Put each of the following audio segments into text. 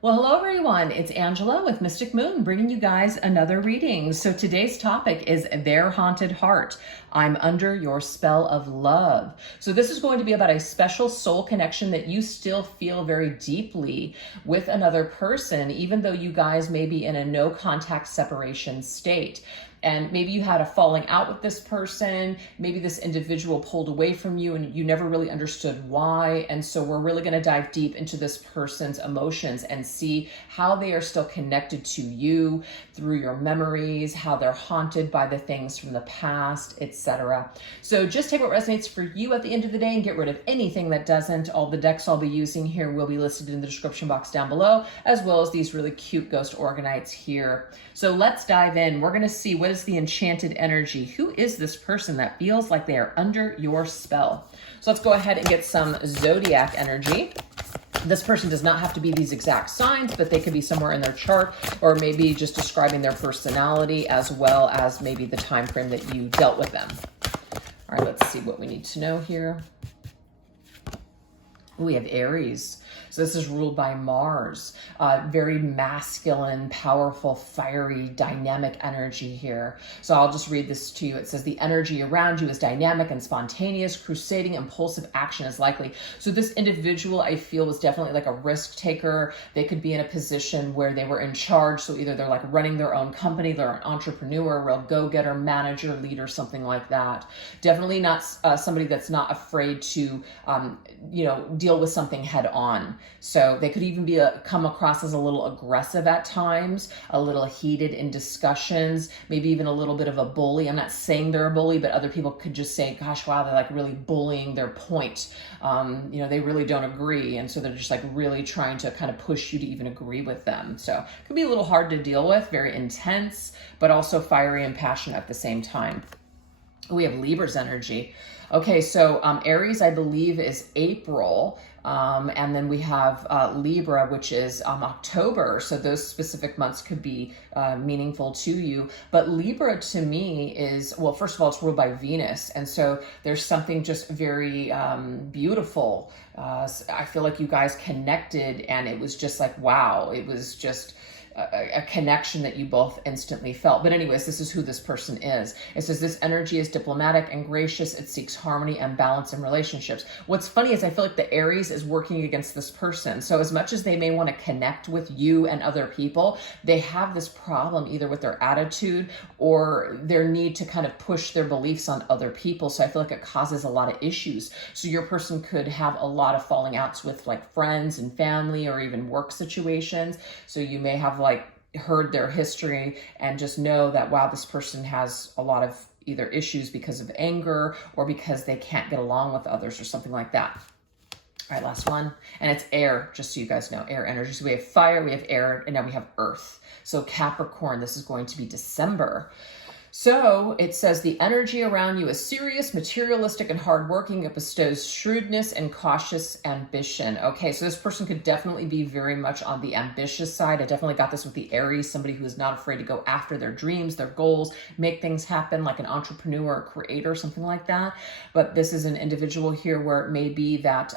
Well, hello everyone. It's Angela with Mystic Moon bringing you guys another reading. So today's topic is Their Haunted Heart. I'm under your spell of love. So this is going to be about a special soul connection that you still feel very deeply with another person, even though you guys may be in a no contact separation state. And maybe you had a falling out with this person. Maybe this individual pulled away from you and you never really understood why. And so we're really going to dive deep into this person's emotions and see how they are still connected to you through your memories, how they're haunted by the things from the past, etc. So just take what resonates for you at the end of the day and get rid of anything that doesn't. All the decks I'll be using here will be listed in the description box down below, as well as these really cute ghost organites here. So let's dive in. We're going to see what is the enchanted energy. Who is this person that feels like they are under your spell? So let's go ahead and get some zodiac energy. This person does not have to be these exact signs, but they could be somewhere in their chart, or maybe just describing their personality as well as maybe the time frame that you dealt with them. All right, let's see what we need to know here. We have Aries. So this is ruled by Mars. Very masculine, powerful, fiery, dynamic energy here. So I'll just read this to you. It says, the energy around you is dynamic and spontaneous, crusading, impulsive action is likely. So this individual, I feel, was definitely like a risk taker. They could be in a position where they were in charge. So either they're like running their own company, they're an entrepreneur, real go-getter, manager, leader, something like that. Definitely not somebody that's not afraid to, deal with something head on. So they could even be come across as a little aggressive at times, a little heated in discussions, maybe even a little bit of a bully. I'm not saying they're a bully, but other people could just say, gosh, wow, they're like really bullying their point. They really don't agree. And so they're just like really trying to kind of push you to even agree with them. So it could be a little hard to deal with, very intense, but also fiery and passionate at the same time. We have Libra's energy. Okay, so Aries, I believe, is April. And then we have Libra, which is October. So those specific months could be meaningful to you. But Libra to me is, well, first of all, it's ruled by Venus. And so there's something just very beautiful. I feel like you guys connected and it was just like, wow, it was just a connection that you both instantly felt. But anyways, this is who this person is. It says this energy is diplomatic and gracious. It seeks harmony and balance in relationships. What's funny is I feel like the Aries is working against this person. So as much as they may want to connect with you and other people, they have this problem either with their attitude or their need to kind of push their beliefs on other people. So I feel like it causes a lot of issues. So your person could have a lot of falling outs with like friends and family or even work situations. So you may have like heard their history and just know that, wow, this person has a lot of either issues because of anger or because they can't get along with others or something like that. All right, last one. And it's air, just so you guys know, air energy. So we have fire, we have air, and now we have earth. So Capricorn, this is going to be December. So it says the energy around you is serious, materialistic, and hardworking. It bestows shrewdness and cautious ambition. Okay, so this person could definitely be very much on the ambitious side. I definitely got this with the Aries, somebody who is not afraid to go after their dreams, their goals, make things happen, like an entrepreneur, a creator, something like that. But this is an individual here where it may be that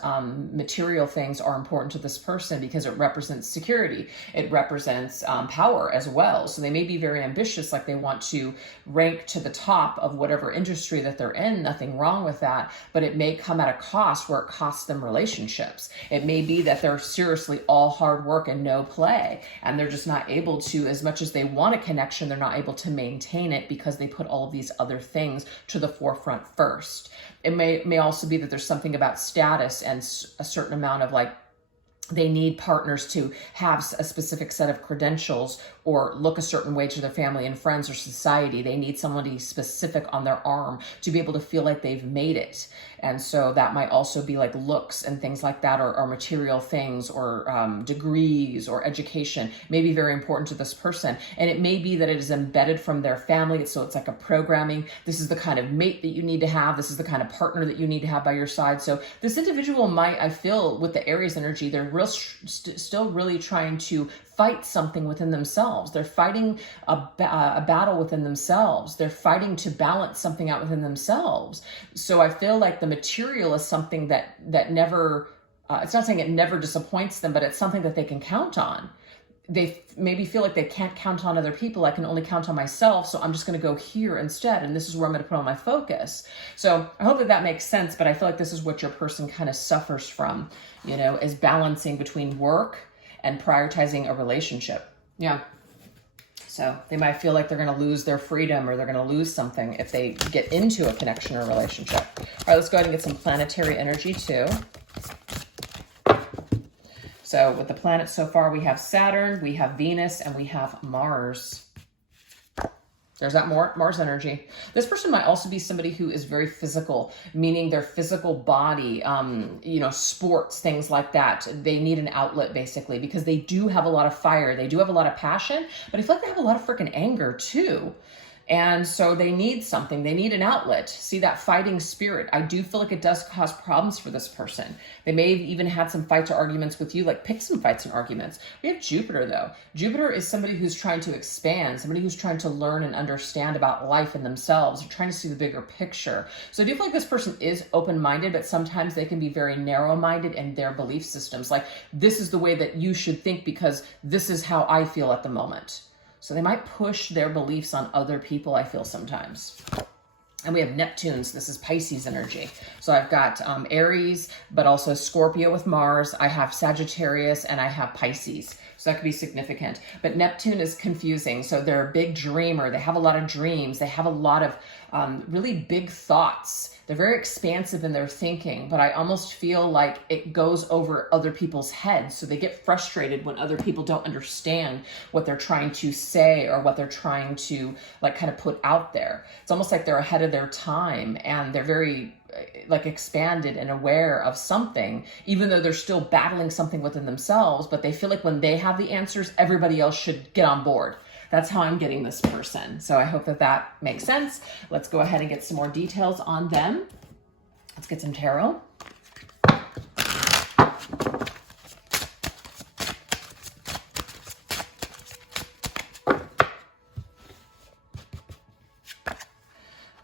material things are important to this person because it represents security. It represents power as well. So they may be very ambitious, like they want to rank to the top of whatever industry that they're in, nothing wrong with that, but it may come at a cost where it costs them relationships. It may be that they're seriously all hard work and no play, and they're just not able to, as much as they want a connection, they're not able to maintain it because they put all of these other things to the forefront first. It may also be that there's something about status and a certain amount of like, they need partners to have a specific set of credentials or look a certain way to their family and friends or society. They need somebody specific on their arm to be able to feel like they've made it. And so that might also be like looks and things like that, or material things, or degrees or education may be very important to this person. And it may be that it is embedded from their family. So it's like a programming. This is the kind of mate that you need to have. This is the kind of partner that you need to have by your side. So this individual might, I feel with the Aries energy, they're still really trying to fight something within themselves. They're fighting a battle within themselves. They're fighting to balance something out within themselves. So I feel like the material is something that never It's not saying it never disappoints them, but it's something that they can count on. They maybe feel like they can't count on other people. I can only count on myself. So I'm just going to go here instead. And this is where I'm going to put all my focus. So I hope that that makes sense. But I feel like this is what your person kind of suffers from, you know, is balancing between work and prioritizing a relationship. Yeah. So they might feel like they're going to lose their freedom, or they're going to lose something if they get into a connection or relationship. All right, let's go ahead and get some planetary energy too. So with the planets so far, we have Saturn, we have Venus, and we have Mars. There's that Mars energy. This person might also be somebody who is very physical, meaning their physical body, you know, sports, things like that. They need an outlet basically, because they do have a lot of fire. They do have a lot of passion, but I feel like they have a lot of freaking anger too. And so they need something. They need an outlet. See that fighting spirit. I do feel like it does cause problems for this person. They may have even had some fights or arguments with you, like pick some fights and arguments. We have Jupiter though. Jupiter is somebody who's trying to expand, somebody who's trying to learn and understand about life and themselves. They're trying to see the bigger picture. So I do feel like this person is open-minded, but sometimes they can be very narrow-minded in their belief systems. Like, this is the way that you should think because this is how I feel at the moment. So they might push their beliefs on other people, I feel sometimes. And we have Neptunes. This is Pisces energy. So I've got Aries, but also Scorpio with Mars. I have Sagittarius, and I have Pisces. So that could be significant. But Neptune is confusing. So they're a big dreamer. They have a lot of dreams. They have a lot of really big thoughts. They're very expansive in their thinking, but I almost feel like it goes over other people's heads. So they get frustrated when other people don't understand what they're trying to say or what they're trying to like kind of put out there. It's almost like they're ahead of their time, and they're very like expanded and aware of something, even though they're still battling something within themselves, but they feel like when they have the answers, everybody else should get on board. That's how I'm getting this person. So I hope that that makes sense. Let's go ahead and get some more details on them. Let's get some tarot.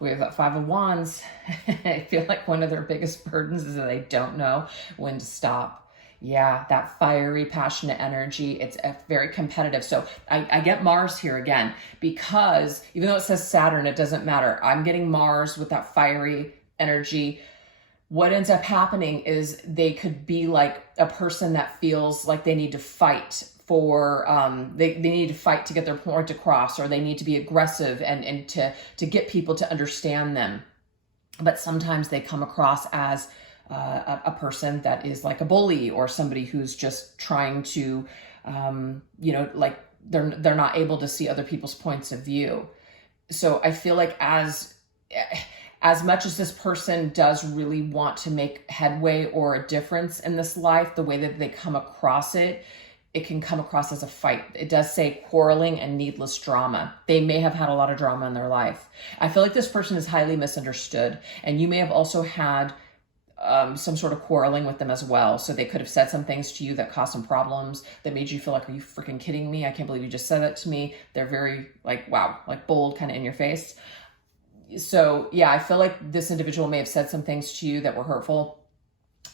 We have that Five of Wands. I feel like one of their biggest burdens is that they don't know when to stop. Yeah, that fiery, passionate energy. It's very competitive. So I get Mars here again, because even though it says Saturn, it doesn't matter. I'm getting Mars with that fiery energy. What ends up happening is they could be like a person that feels like they need to fight for, they need to fight to get their point across, or they need to be aggressive and to get people to understand them. But sometimes they come across as a person that is like a bully, or somebody who's just trying to, you know, like they're not able to see other people's points of view. So I feel like as much as this person does really want to make headway or a difference in this life, the way that they come across it, it can come across as a fight. It does say quarreling and needless drama. They may have had a lot of drama in their life. I feel like this person is highly misunderstood, and you may have also had some sort of quarreling with them as well. So they could have said some things to you that caused some problems, that made you feel like, are you freaking kidding me? I can't believe you just said that to me. They're very like, wow, like bold, kind of in your face. So yeah, I feel like this individual may have said some things to you that were hurtful.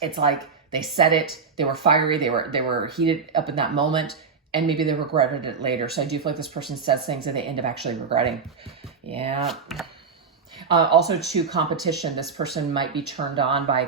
It's like they said it, they were fiery, they were heated up in that moment, and maybe they regretted it later. So I do feel like this person says things that they end up actually regretting. Yeah. Also to competition, this person might be turned on by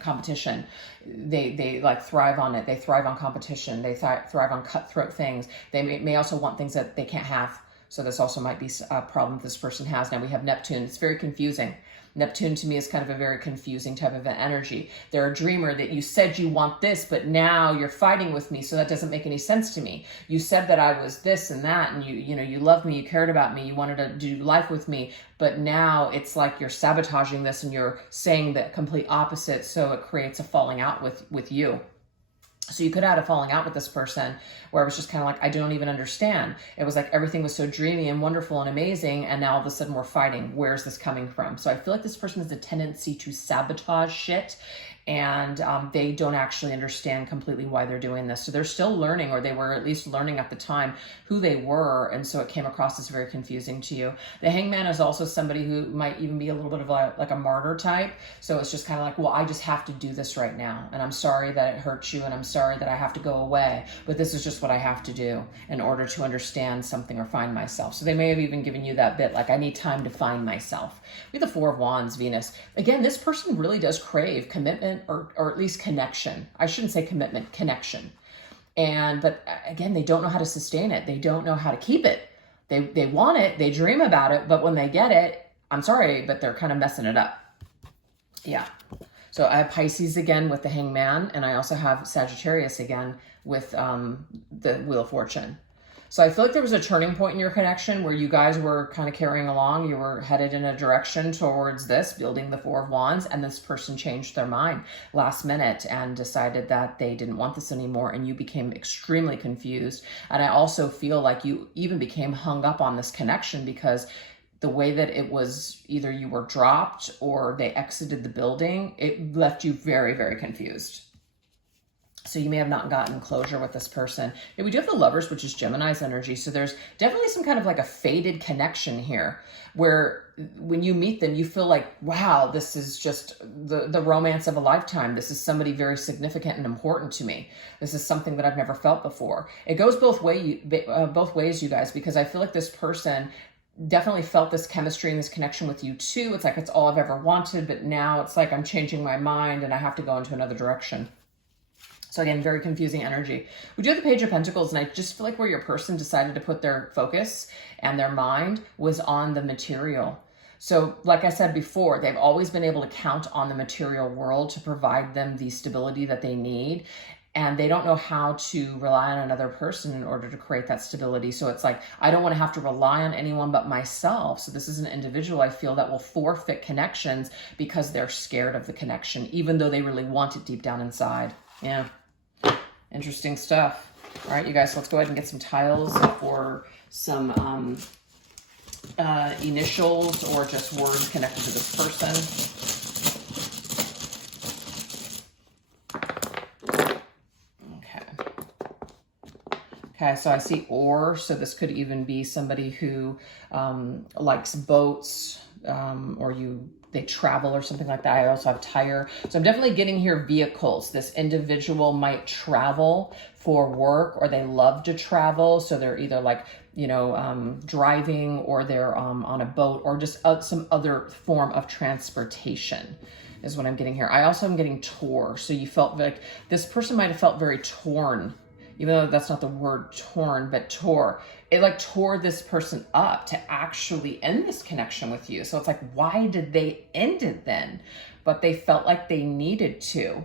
competition. They like thrive on it. They thrive on competition. They thrive on cutthroat things. They may also want things that they can't have. So this also might be a problem this person has. Now we have Neptune. It's very confusing. Neptune to me is kind of a very confusing type of an energy. They're a dreamer that you said you want this, but now you're fighting with me, so that doesn't make any sense to me. You said that I was this and that, and you know, you loved me, you cared about me, you wanted to do life with me, but now it's like you're sabotaging this and you're saying the complete opposite, so it creates a falling out with you. So you could have had a falling out with this person where it was just kind of like, I don't even understand. It was like everything was so dreamy and wonderful and amazing, and now all of a sudden we're fighting. Where's this coming from? So I feel like this person has a tendency to sabotage shit and they don't actually understand completely why they're doing this. So they're still learning, or they were at least learning at the time who they were, and so it came across as very confusing to you. The Hangman is also somebody who might even be a little bit of like a martyr type. So it's just kind of like, well, I just have to do this right now, and I'm sorry that it hurts you, and I'm sorry that I have to go away, but this is just what I have to do in order to understand something or find myself. So they may have even given you that bit like, I need time to find myself. We have the Four of Wands, Venus. Again, this person really does crave commitment, or at least connection. I shouldn't say commitment, connection. But again, they don't know how to sustain it. They don't know how to keep it. They want it, they dream about it, but when they get it, I'm sorry, but they're kind of messing it up. Yeah. So I have Pisces again with the Hangman, and I also have Sagittarius again with the Wheel of Fortune. So I feel like there was a turning point in your connection where you guys were kind of carrying along. You were headed in a direction towards this, building the Four of Wands, and this person changed their mind last minute and decided that they didn't want this anymore, and you became extremely confused. And I also feel like you even became hung up on this connection because the way that it was, either you were dropped or they exited the building, it left you very, very confused. So you may have not gotten closure with this person. And we do have the Lovers, which is Gemini's energy. So there's definitely some kind of like a faded connection here where when you meet them, you feel like, wow, this is just the romance of a lifetime. This is somebody very significant and important to me. This is something that I've never felt before. It goes both ways, you guys, because I feel like this person definitely felt this chemistry and this connection with you too. It's like, it's all I've ever wanted, but now it's like I'm changing my mind and I have to go into another direction. So again, very confusing energy. We do have the Page of Pentacles, and I just feel like where your person decided to put their focus and their mind was on the material. So like I said before, they've always been able to count on the material world to provide them the stability that they need. And they don't know how to rely on another person in order to create that stability. So it's like, I don't want to have to rely on anyone but myself. So this is an individual I feel that will forfeit connections because they're scared of the connection, even though they really want it deep down inside. Yeah. Interesting stuff. All right, you guys, let's go ahead and get some tiles or some initials or just words connected to this person. Okay, so I see ore, so this could even be somebody who likes boats, or they travel or something like that. I also have tire. So I'm definitely getting here vehicles. This individual might travel for work, or they love to travel. So they're either like, driving, or they're on a boat, or just some other form of transportation is what I'm getting here. I also am getting tore. So you felt like this person might have felt very torn, even though that's not the word torn, but tore. It like tore this person up to actually end this connection with you. So it's like, why did they end it then? But they felt like they needed to.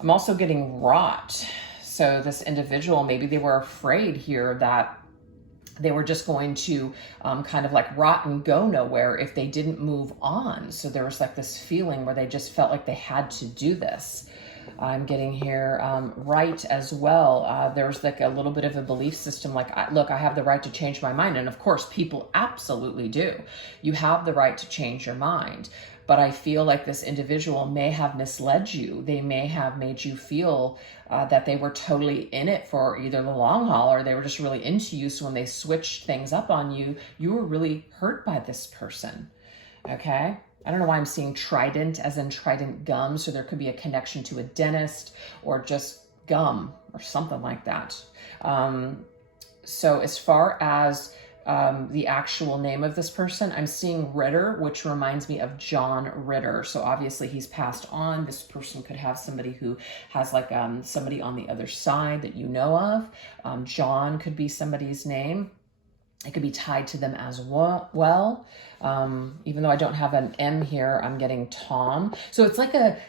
I'm also getting rot. So this individual, maybe they were afraid here that they were just going to kind of like rot and go nowhere if they didn't move on. So there was like this feeling where they just felt like they had to do this. I'm getting here right as well. There's like a little bit of a belief system like, look, I have the right to change my mind. And of course, people absolutely do. You have the right to change your mind. But I feel like this individual may have misled you. They may have made you feel that they were totally in it for either the long haul, or they were just really into you. So when they switched things up on you, you were really hurt by this person. Okay? I don't know why I'm seeing trident as in trident gum. So there could be a connection to a dentist or just gum or something like that. So as far as the actual name of this person, I'm seeing Ritter, which reminds me of John Ritter. So obviously he's passed on. This person could have somebody who has like somebody on the other side that you know of. John could be somebody's name. It could be tied to them as well. Even though I don't have an M here, I'm getting Tom. So it's like a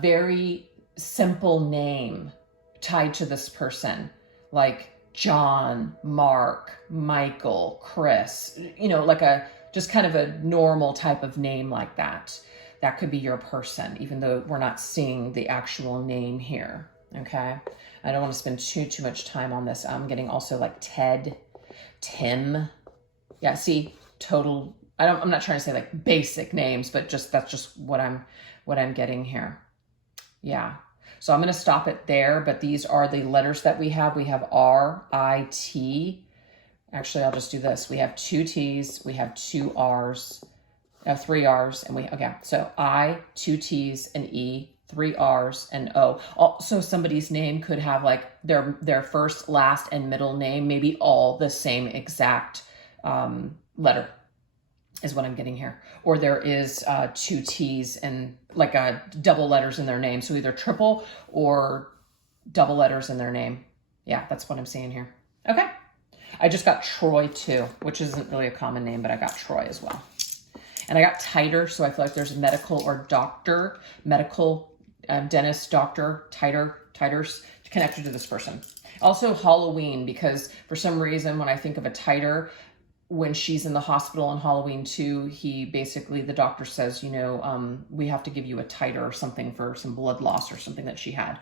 very simple name tied to this person, like John, Mark, Michael, Chris, like just kind of a normal type of name like that. That could be your person, even though we're not seeing the actual name here. Okay. I don't want to spend too much time on this. I'm getting also like Ted, Tim. Yeah, see, total. I'm not trying to say like basic names, but that's just what I'm getting here. Yeah. So I'm going to stop it there, but these are the letters that we have. We have R, I, T. Actually, I'll just do this. We have 2 T's, we have 2 R's, 3 R's, and okay, so I, 2 T's, and E, 3 R's, and O. Also, somebody's name could have like their first, last, and middle name, maybe all the same exact letter is what I'm getting here. Or there is 2 T's and like double letters in their name. So either triple or double letters in their name. Yeah, that's what I'm seeing here. Okay. I just got Troy too, which isn't really a common name, but I got Troy as well. And I got Titer, so I feel like there's a medical or doctor, medical, dentist, doctor, Titers connected to this person. Also Halloween, because for some reason when I think of a Titer, when she's in the hospital on Halloween too, the doctor says, we have to give you a titer or something for some blood loss or something that she had.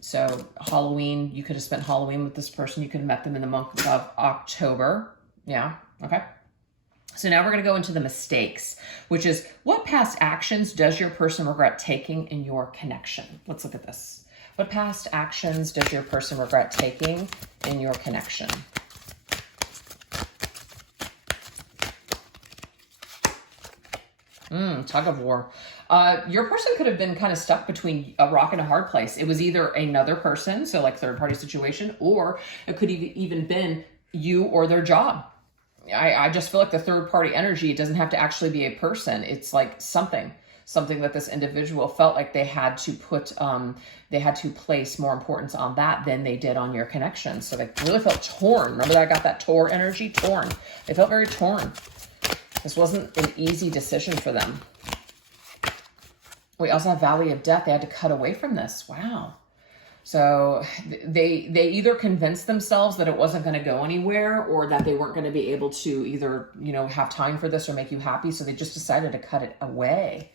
So Halloween, you could have spent Halloween with this person. You could have met them in the month of October. Yeah. Okay. So now we're going to go into the mistakes, which is what past actions does your person regret taking in your connection? Let's look at this. What past actions does your person regret taking in your connection? Tug of war. Your person could have been kind of stuck between a rock and a hard place. It was either another person, so like third party situation, or it could have even been you or their job. I just feel like the third party energy, it doesn't have to actually be a person. It's like something that this individual felt like they had to place more importance on that than they did on your connection. So they really felt torn. Remember that I got that Tor energy? Torn. They felt very torn. This wasn't an easy decision for them. We also have Valley of Death. They had to cut away from this. Wow. So they either convinced themselves that it wasn't going to go anywhere, or that they weren't going to be able to either, have time for this or make you happy. So they just decided to cut it away.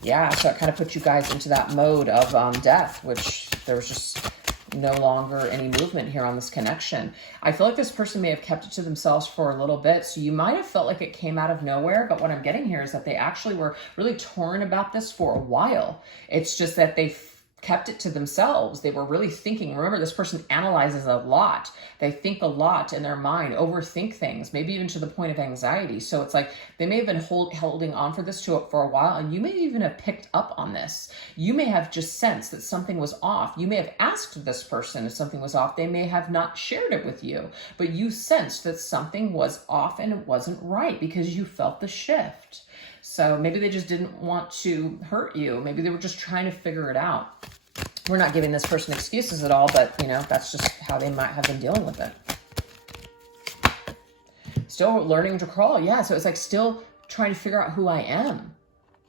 Yeah. So it kind of put you guys into that mode of death, which there was just no longer any movement here on this connection. I feel like this person may have kept it to themselves for a little bit. So you might have felt like it came out of nowhere, but what I'm getting here is that they actually were really torn about this for a while. It's just that they kept it to themselves. They were really thinking. Remember, this person analyzes a lot. They think a lot in their mind, overthink things, maybe even to the point of anxiety. So it's like they may have been holding on for this for a while, and you may even have picked up on this. You may have just sensed that something was off. You may have asked this person if something was off. They may have not shared it with you, but you sensed that something was off and it wasn't right because you felt the shift. So maybe they just didn't want to hurt you. Maybe they were just trying to figure it out. We're not giving this person excuses at all, but, that's just how they might have been dealing with it. Still learning to crawl. Yeah, so it's like still trying to figure out who I am.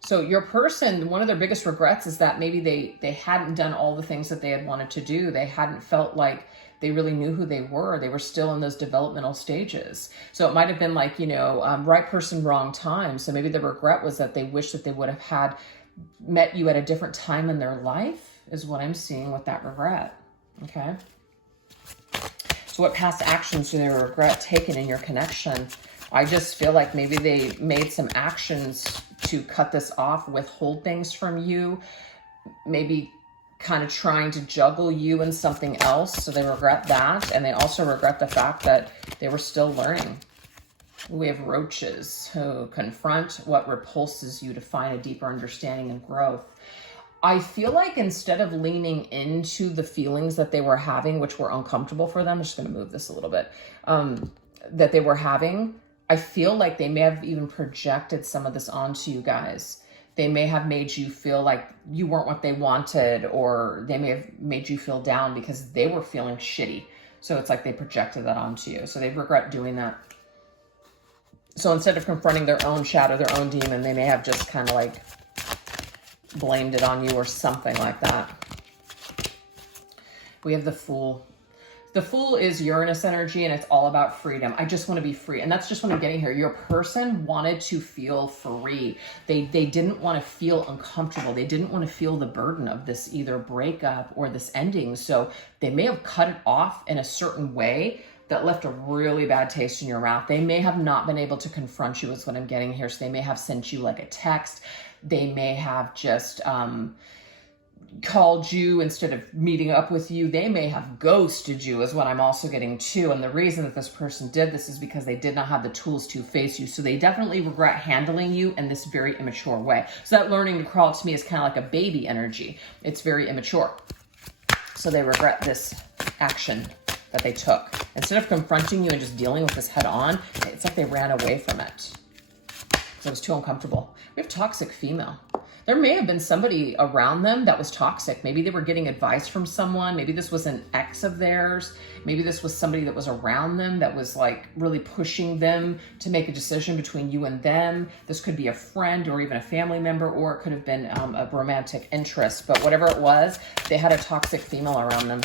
So your person, one of their biggest regrets is that maybe they hadn't done all the things that they had wanted to do. They hadn't felt like they really knew who they were. They were still in those developmental stages. So it might have been like, right person, wrong time. So maybe the regret was that they wish that they would have had met you at a different time in their life, is what I'm seeing with that regret. Okay. So what past actions do they regret taking in your connection? I just feel like maybe they made some actions to cut this off, withhold things from you, maybe kind of trying to juggle you in something else. So they regret that. And they also regret the fact that they were still learning. We have roaches who confront what repulses you to find a deeper understanding and growth. I feel like instead of leaning into the feelings that they were having, which were uncomfortable for them, I'm just going to move this a little bit, that they were having, I feel like they may have even projected some of this onto you guys. They may have made you feel like you weren't what they wanted, or they may have made you feel down because they were feeling shitty. So it's like they projected that onto you. So they regret doing that. So instead of confronting their own shadow, their own demon, they may have just kind of like blamed it on you or something like that. We have the Fool. The Fool is Uranus energy, and it's all about freedom. I just want to be free. And that's just what I'm getting here. Your person wanted to feel free. They didn't want to feel uncomfortable. They didn't want to feel the burden of this either breakup or this ending. So they may have cut it off in a certain way that left a really bad taste in your mouth. They may have not been able to confront you, is what I'm getting here. So they may have sent you like a text. They may have just called you instead of meeting up with you. They may have ghosted you is what I'm also getting to. And the reason that this person did this is because they did not have the tools to face you. So they definitely regret handling you in this very immature way. So that learning to crawl to me is kind of like a baby energy. It's very immature. So they regret this action that they took. Instead of confronting you and just dealing with this head on, it's like they ran away from it. So it was too uncomfortable. We have toxic female. There may have been somebody around them that was toxic. Maybe they were getting advice from someone. Maybe this was an ex of theirs. Maybe this was somebody that was around them that was like really pushing them to make a decision between you and them. This could be a friend or even a family member, or it could have been a romantic interest. But whatever it was, they had a toxic female around them.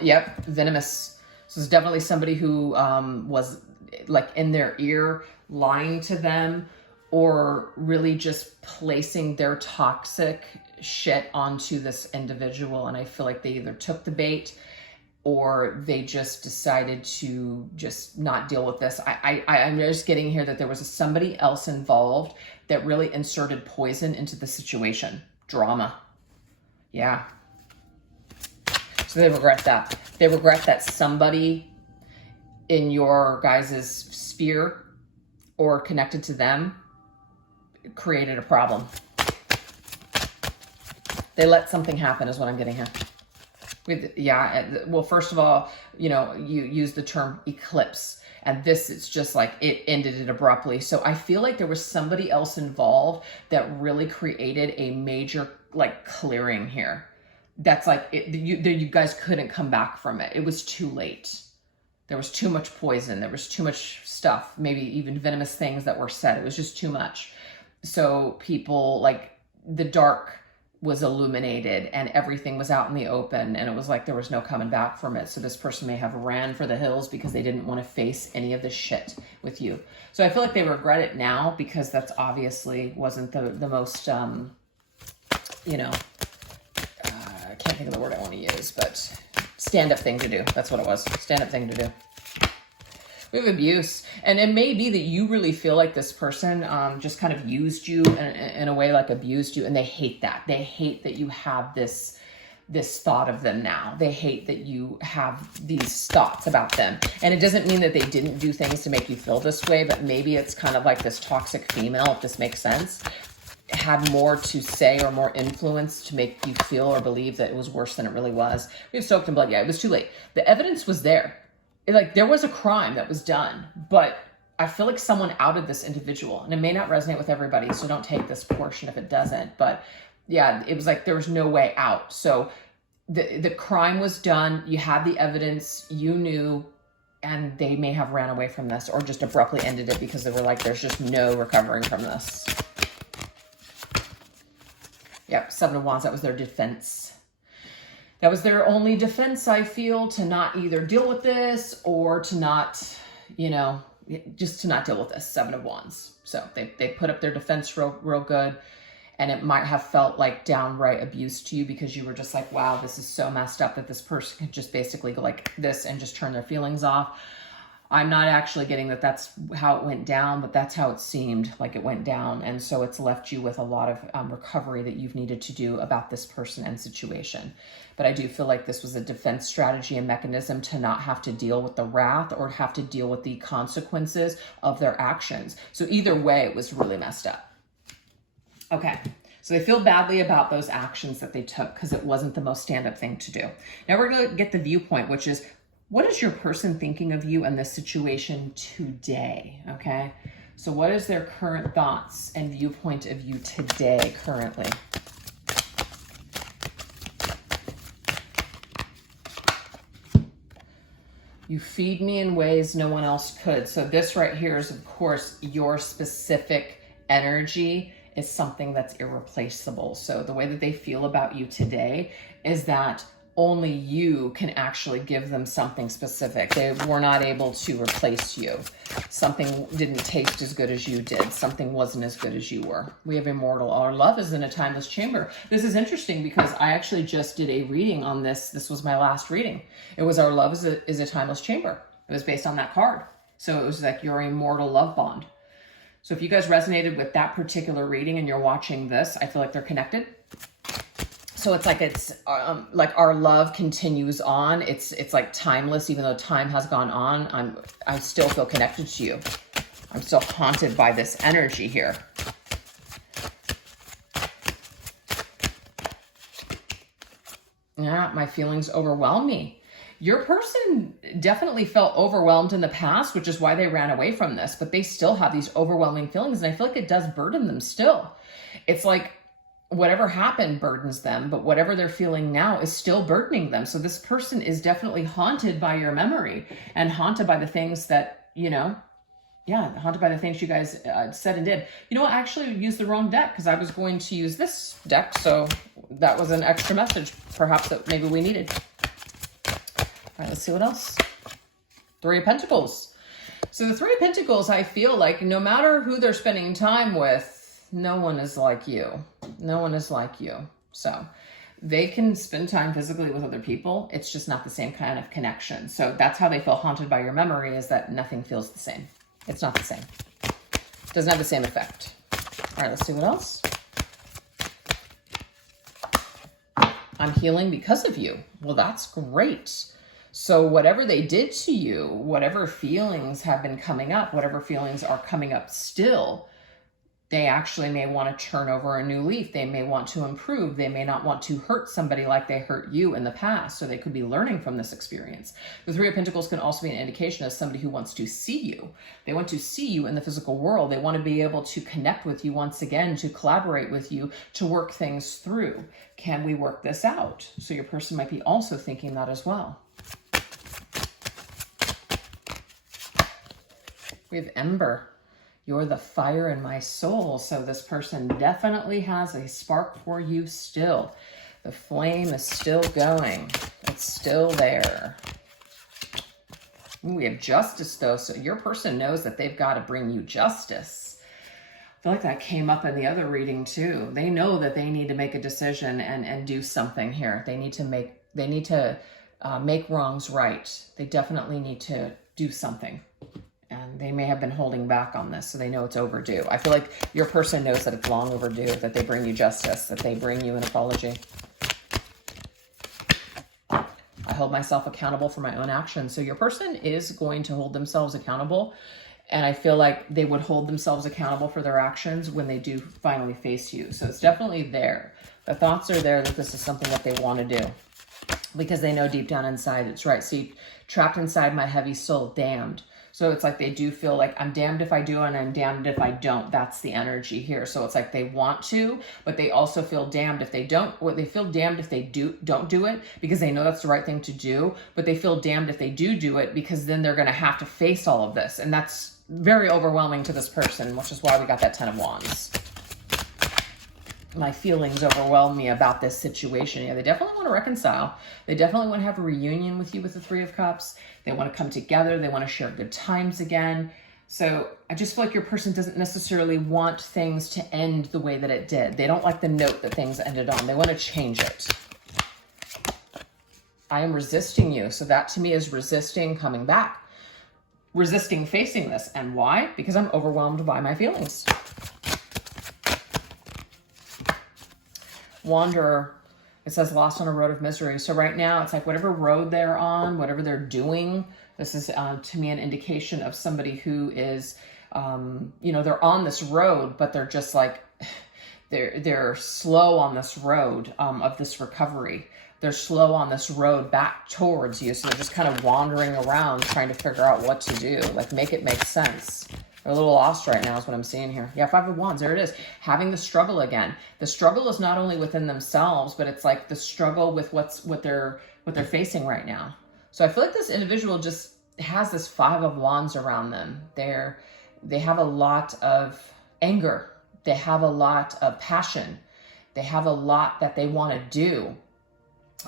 Yep, venomous. So it's definitely somebody who was like in their ear, lying to them, or really just placing their toxic shit onto this individual. And I feel like they either took the bait or they just decided to just not deal with this. I'm just getting here that there was somebody else involved that really inserted poison into the situation. Drama. Yeah. So they regret that. They regret that somebody in your guys' sphere or connected to them created a problem. They let something happen is what I'm getting here. Well, first of all, you know, you use the term eclipse, and this, it's just like it ended it abruptly. So I feel like there was somebody else involved that really created a major like clearing here. That's like, you guys couldn't come back from it. It was too late. There was too much poison. There was too much stuff, maybe even venomous things that were said. It was just too much. So people, like, the dark was illuminated and everything was out in the open, and it was like there was no coming back from it. So this person may have ran for the hills because they didn't want to face any of this shit with you. So I feel like they regret it now because that's obviously wasn't the most, you know, I can't think of the word I want to use, but stand-up thing to do. That's what it was. Stand-up thing to do. We have abuse. And it may be that you really feel like this person just kind of used you in a way, like abused you. And they hate that. They hate that you have this thought of them now. They hate that you have these thoughts about them. And it doesn't mean that they didn't do things to make you feel this way, but maybe it's kind of like this toxic female, if this makes sense, had more to say or more influence to make you feel or believe that it was worse than it really was. We have soaked in blood. Yeah, it was too late. The evidence was there. Like, there was a crime that was done, but I feel like someone outed this individual, and it may not resonate with everybody, so don't take this portion if it doesn't. But yeah, it was like there was no way out. So the crime was done. You had the evidence. You knew, and they may have ran away from this or just abruptly ended it because they were like, there's just no recovering from this. Yep, Seven of Wands, that was their defense. That was their only defense, I feel, to not either deal with this or to not, you know, just to not deal with this. Seven of Wands. So they put up their defense real good. And it might have felt like downright abuse to you because you were just like, wow, this is so messed up that this person could just basically go like this and just turn their feelings off. I'm not actually getting that that's how it went down, but that's how it seemed like it went down. And so it's left you with a lot of recovery that you've needed to do about this person and situation. But I do feel like this was a defense strategy and mechanism to not have to deal with the wrath or have to deal with the consequences of their actions. So either way, it was really messed up. Okay. So they feel badly about those actions that they took because it wasn't the most stand-up thing to do. Now we're going to get the viewpoint, which is, what is your person thinking of you and this situation today? Okay. So what is their current thoughts and viewpoint of you today, currently? You feed me in ways no one else could. So this right here is, of course, your specific energy is something that's irreplaceable. So the way that they feel about you today is that only you can actually give them something specific. They were not able to replace you. Something didn't taste as good as you did. Something wasn't as good as you were. We have immortal. Our love is in a timeless chamber. This is interesting because I actually just did a reading on this. This was my last reading. It was our love is a timeless chamber. It was based on that card. So it was like your immortal love bond. So if you guys resonated with that particular reading and you're watching this, I feel like they're connected. So it's like our love continues on. It's like timeless, even though time has gone on. I still feel connected to you. I'm still haunted by this energy here. Yeah, my feelings overwhelm me. Your person definitely felt overwhelmed in the past, which is why they ran away from this, but they still have these overwhelming feelings, and I feel like it does burden them still. It's like whatever happened burdens them, but whatever they're feeling now is still burdening them. So this person is definitely haunted by your memory and haunted by the things that, haunted by the things you guys said and did. You know what? I actually used the wrong deck because I was going to use this deck. So that was an extra message, perhaps, that maybe we needed. All right, let's see what else. Three of Pentacles. So the Three of Pentacles, I feel like no matter who they're spending time with, no one is like you. No one is like you. So they can spend time physically with other people. It's just not the same kind of connection. So that's how they feel haunted by your memory, is that nothing feels the same. It's not the same. It doesn't have the same effect. All right, let's see what else. I'm healing because of you. Well, that's great. So whatever they did to you, whatever feelings have been coming up, whatever feelings are coming up still, they actually may want to turn over a new leaf. They may want to improve. They may not want to hurt somebody like they hurt you in the past. So they could be learning from this experience. The Three of Pentacles can also be an indication of somebody who wants to see you. They want to see you in the physical world. They want to be able to connect with you once again, to collaborate with you, to work things through. Can we work this out? So your person might be also thinking that as well. We have Ember. You're the fire in my soul. So this person definitely has a spark for you still. The flame is still going. It's still there. Ooh, we have Justice though. So your person knows that they've got to bring you justice. I feel like that came up in the other reading too. They know that they need to make a decision and do something here. They need to make wrongs right. They definitely need to do something. And they may have been holding back on this, so they know it's overdue. I feel like your person knows that it's long overdue, that they bring you justice, that they bring you an apology. I hold myself accountable for my own actions. So your person is going to hold themselves accountable. And I feel like they would hold themselves accountable for their actions when they do finally face you. So it's definitely there. The thoughts are there that this is something that they want to do, because they know deep down inside it's right. See, trapped inside my heavy soul, damned. So it's like they do feel like I'm damned if I do and I'm damned if I don't. That's the energy here. So it's like they want to, but they also feel damned if they don't. Or they feel damned if they don't do it, because they know that's the right thing to do. But they feel damned if they do it, because then they're going to have to face all of this. And that's very overwhelming to this person, which is why we got that 10 of Wands. My feelings overwhelm me about this situation. Yeah, they definitely want to reconcile. They definitely want to have a reunion with you with the Three of Cups. They want to come together. They want to share good times again. So I just feel like your person doesn't necessarily want things to end the way that it did. They don't like the note that things ended on. They want to change it. I am resisting you. So that to me is resisting coming back. Resisting facing this. And why? Because I'm overwhelmed by my feelings. Wanderer, it says lost on a road of misery. So right now it's like whatever road they're on, whatever they're doing, this is to me an indication of somebody who is, they're on this road, but they're just like, they're slow on this road of this recovery. They're slow on this road back towards you. So they're just kind of wandering around trying to figure out what to do, like make it make sense. They're a little lost right now is what I'm seeing here. Yeah, Five of Wands, there it is. Having the struggle again. The struggle is not only within themselves, but it's like the struggle with what they're facing right now. So I feel like this individual just has this Five of Wands around them. They have a lot of anger. They have a lot of passion. They have a lot that they want to do.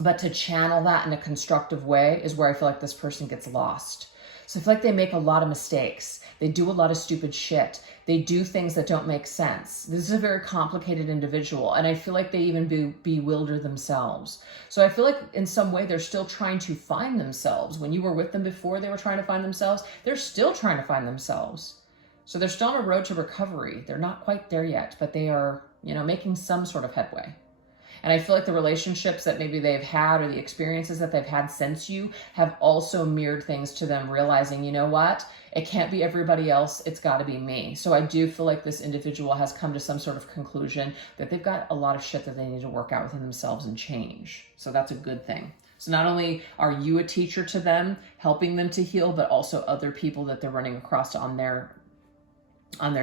But to channel that in a constructive way is where I feel like this person gets lost. So I feel like they make a lot of mistakes. They do a lot of stupid shit. They do things that don't make sense. This is a very complicated individual, and I feel like they even bewilder themselves. So I feel like in some way they're still trying to find themselves. When you were with them before they were trying to find themselves, they're still trying to find themselves. So they're still on a road to recovery. They're not quite there yet, but they are, making some sort of headway. And I feel like the relationships that maybe they've had or the experiences that they've had since you have also mirrored things to them, realizing, you know what? It can't be everybody else. It's got to be me. So I do feel like this individual has come to some sort of conclusion that they've got a lot of shit that they need to work out within themselves and change. So that's a good thing. So not only are you a teacher to them, helping them to heal, but also other people that they're running across on their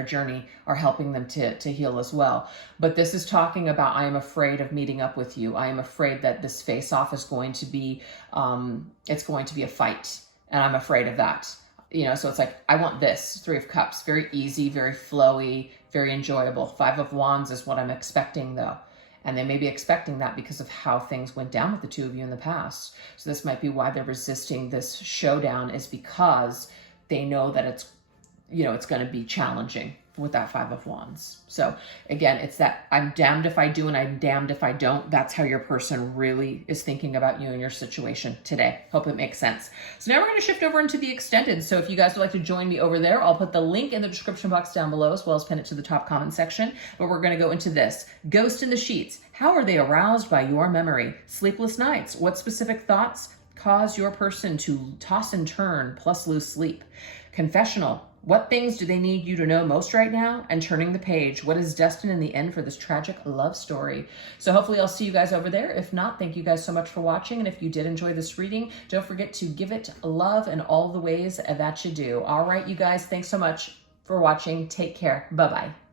journey are helping them to heal as well. But this is talking about, I am afraid of meeting up with you. I am afraid that this face-off is going to be, it's going to be a fight. And I'm afraid of that. So it's like, I want this. 3 of Cups, very easy, very flowy, very enjoyable. 5 of Wands is what I'm expecting though. And they may be expecting that because of how things went down with the 2 of you in the past. So this might be why they're resisting this showdown, is because they know that it's going to be challenging with that 5 of Wands. So again, it's that I'm damned if I do and I'm damned if I don't. That's how your person really is thinking about you and your situation today. Hope it makes sense. So now we're going to shift over into the extended. So if you guys would like to join me over there, I'll put the link in the description box down below, as well as pin it to the top comment section. But we're going to go into this. Ghost in the Sheets. How are they aroused by your memory? Sleepless Nights. What specific thoughts cause your person to toss and turn plus lose sleep? Confessional. What things do they need you to know most right now? And turning the page. What is destined in the end for this tragic love story? So hopefully I'll see you guys over there. If not, thank you guys so much for watching. And if you did enjoy this reading, don't forget to give it love in all the ways that you do. All right, you guys, thanks so much for watching. Take care. Bye-bye.